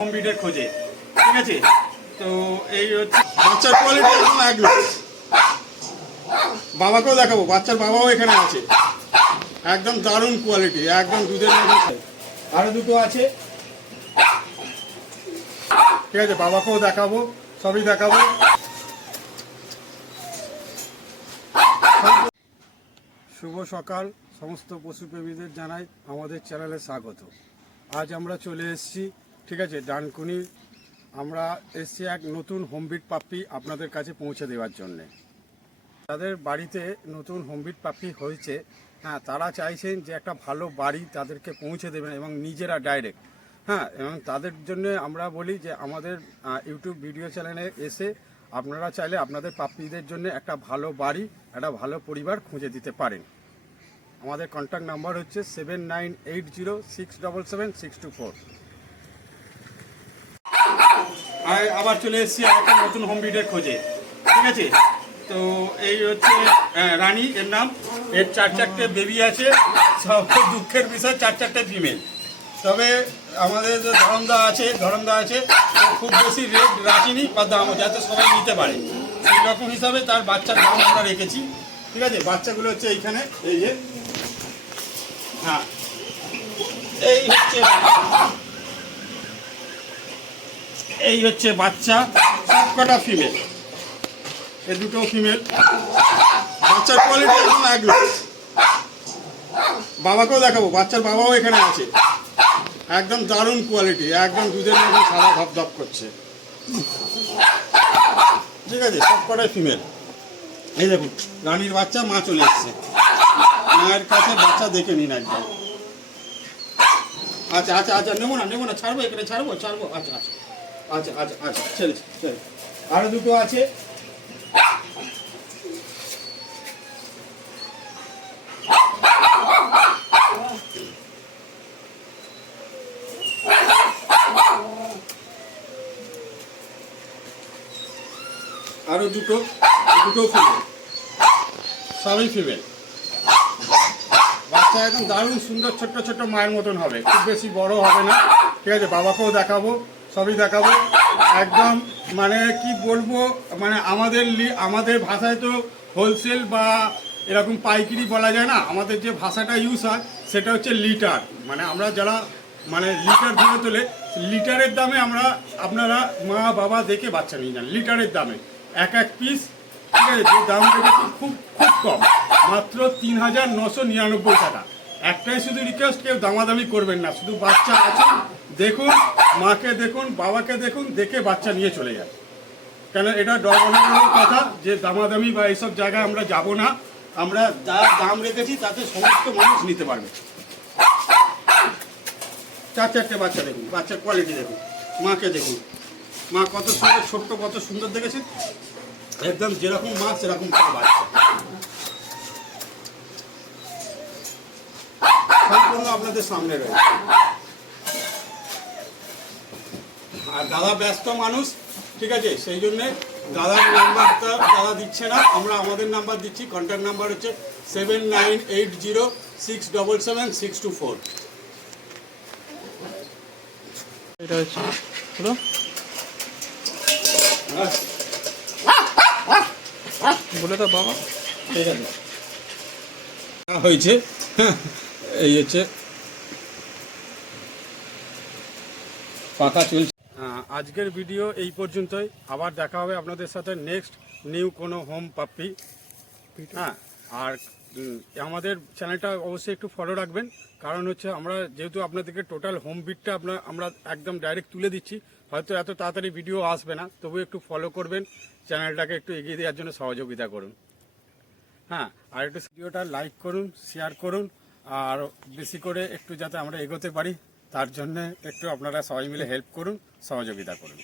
Computer খোঁজে, ঠিক আছে। তো এই হচ্ছে বাচ্চার কোয়ালিটি একদম একদম বাবাকেও দেখাবো, বাচ্চার বাবাও এখানে আছে, একদম দারুণ কোয়ালিটি, একদম দুধের মধ্যে। আরো দুটো আছে, ঠিক আছে, বাবাকেও দেখাবো, সবই দেখাবো। শুভ সকাল, সমস্ত পশুপ্রেমীদের জানাই আমাদের চ্যানেলে স্বাগত। আজ আমরা চলে এসেছি, ঠিক আছে, ডানকুনি। আমরা এসেছি এক নতুন হোমবিট পাপ্পি আপনাদের কাছে পৌঁছে দেওয়ার জন্যে। তাদের বাড়িতে নতুন হোমবিট পাপ্পি হয়েছে, হ্যাঁ, তারা চাইছেন যে একটা ভালো বাড়ি তাদেরকে পৌঁছে দেবেন এবং নিজেরা ডাইরেক্ট, হ্যাঁ, এবং তাদের জন্য আমরা বলি যে আমাদের ইউটিউব ভিডিও চ্যানেলে এসে আপনারা চাইলে আপনাদের পাপ্পিদের জন্য একটা ভালো বাড়ি, একটা ভালো পরিবার খুঁজে দিতে পারেন। আমাদের কন্ট্যাক্ট নাম্বার হচ্ছে 7980677624। আবার চলে এসেছি একটা নতুন হোমবিটের খোঁজে, ঠিক আছে। তো এই হচ্ছে রানী, এর নাম। এর 4-4টে বেবি আছে, সব দুঃখের বিষয় 4-4টে ফিমেল। তবে আমাদের যে ধরমদা আছে খুব বেশি রেট রাখিনি বা দাম, যাতে সবাই নিতে পারে সেই রকম হিসাবে তার বাচ্চার দাম আমরা রেখেছি, ঠিক আছে। বাচ্চাগুলো হচ্ছে এইখানে, এই যে, হ্যাঁ, এই হচ্ছে বাচ্চা, সবকটা ফিমেল, এই দুটো ফিমেল। বাচ্চার কোয়ালিটি একদম একদম বাবাকেও দেখাবো, বাচ্চার বাবাও এখানে আছে, একদম দারুণ কোয়ালিটি, একদম দুধের মধ্যে সাদা ধপধপ করছে, ঠিক আছে, সবকটাই ফিমেল। এই দেখুন রানীর বাচ্চা, মা চলে এসছে, মায়ের কাছে বাচ্চা দেখে নিন একদম। আচ্ছা আচ্ছা আচ্ছা, নেবো না, ছাড়বো, এখানে ছাড়বো। আচ্ছা আচ্ছা আচ্ছা আচ্ছা আচ্ছা, চলে আরো দুটো আছে, আরো দুটো ফিমেল, সবই ফিমেল। বাচ্চা একদম দারুণ সুন্দর, ছোট্ট ছোট্ট মায়ের মতন হবে, খুব বেশি বড় হবে না, ঠিক আছে। বাবাকেও দেখাবো, সবই দেখাবো, একদম মানে কি বলবো, মানে আমাদের ভাষায় তো হোলসেল বা এরকম পাইকারি বলা যায় না, আমাদের যে ভাষাটা ইউজ হয় সেটা হচ্ছে লিটার। মানে আমরা যারা মানে লিটার ধরে তোলে, লিটারের দামে আপনারা মা বাবা দেখে বাচ্চা নিয়ে যান, লিটারের দামে এক পিস, ঠিক আছে। যে দাম রেখেছি খুব খুব কম, মাত্র 3999 টাকা। একটাই শুধু রিকোয়েস্ট, কেউ দামাদামি করবেন না, শুধু বাচ্চা আছে দেখুন, মাকে দেখুন, বাবাকে দেখুন, দেখে বাচ্চা নিয়ে চলে যান। কেন এটা ডরানোর কথা যে দামাদামি বা এইসব জায়গায় আমরা যাব না, আমরা যা দাম রেখেছি তাতে সমস্ত মানুষ নিতে পারবে। 4-4টে বাচ্চা দেখুন, বাচ্চার কোয়ালিটি দেখুন, মাকে দেখুন, মা কত সুন্দর, ছোট্ট কত সুন্দর দেখেছেন, একদম যেরকম মা সেরকম বাচ্চা, সম্পূর্ণ আপনাদের সামনে রয়েছে। আর দাদা ব্যস্ত মানুষ, ঠিক আছে, সেই জন্যে দাদার নাম্বারটা দাদা দিচ্ছে না, আমরা আমাদের নাম্বার দিচ্ছি। কন্ট্যাক্ট নাম্বার হচ্ছে 7980677624। এটা হচ্ছে হলো বলে তো বাবা, ঠিক আছে, হয়েছে, এই হচ্ছে পাকা চলছে। আজকের ভিডিও এই পর্যন্তই, আবার দেখা হবে আপনাদের সাথে নেক্সট নিউ কোনো হোম পাপ্পি, হ্যাঁ। আর আমাদের চ্যানেলটা অবশ্যই একটু ফলো রাখবেন, কারণ হচ্ছে আমরা যেহেতু আপনাদেরকে টোটাল হোম বিটটা আমরা একদম ডাইরেক্ট তুলে দিচ্ছি, হয়তো এত তাড়াতাড়ি ভিডিও আসবে না, তবু একটু ফলো করবেন, চ্যানেলটাকে একটু এগিয়ে দেওয়ার জন্য সহযোগিতা করুন, হ্যাঁ। আর একটু ভিডিওটা লাইক করুন, শেয়ার করুন, আর বেশি করে একটু যাতে আমরা এগোতে পারি তার জন্য একটু আপনারা সবাই মিলে হেল্প করুন, সহযোগিতা করুন।